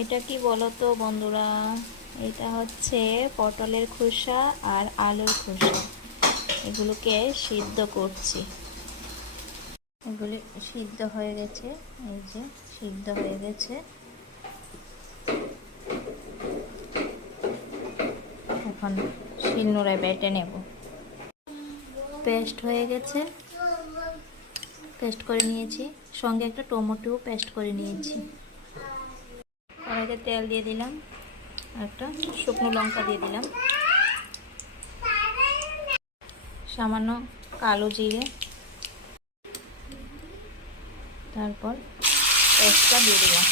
এটা কি বলো তো বন্ধুরা? এটা হচ্ছে পটলের খোসা আর আলুর খোসা। এগুলোকে সিদ্ধ করছি। এগুলি সিদ্ধ হয়ে গেছে, এই যে সিদ্ধ হয়ে গেছে। এখন শিলনোড়ায় বেটে নেব। পেস্ট হয়ে গেছে, পেস্ট করে নিয়েছি। সঙ্গে একটা টমেটো পেস্ট করে নিয়েছি। কড়াইতে তেল দিয়ে দিলাম, একটা শুকনো লঙ্কা দিয়ে দিলাম, সামান্য কালো জিরে, তারপর পেস্টটা দিয়ে দিলাম।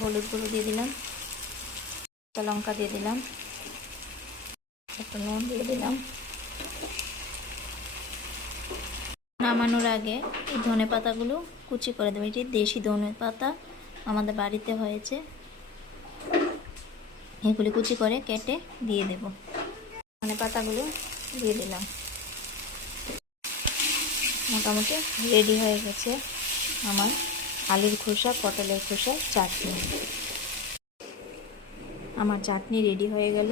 হলুদ গুঁড়ো দিয়ে দিলাম, লঙ্কা দিয়ে দিলাম, একটু নুন দিয়ে দিলাম। নামানোর আগে এই ধনে পাতাগুলো কুচি করে দেবো। এটি দেশি ধনে পাতা, আমাদের বাড়িতে হয়েছে। এগুলি কুচি করে কেটে দিয়ে দেব। ধনে পাতাগুলো দিয়ে দিলাম। মোটামুটি রেডি হয়ে গেছে আমার আলুর খোসা পটলের খোসা চাটনি। আমার চাটনি রেডি হয়ে গেল।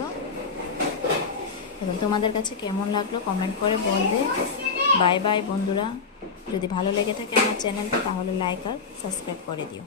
এবং তোমাদের কাছে কেমন লাগলো কমেন্ট করে বলবে। বাই বাই বন্ধুরা। যদি ভালো লেগে থাকে আমার চ্যানেলটা, তাহলে লাইক আর সাবস্ক্রাইব করে দিও।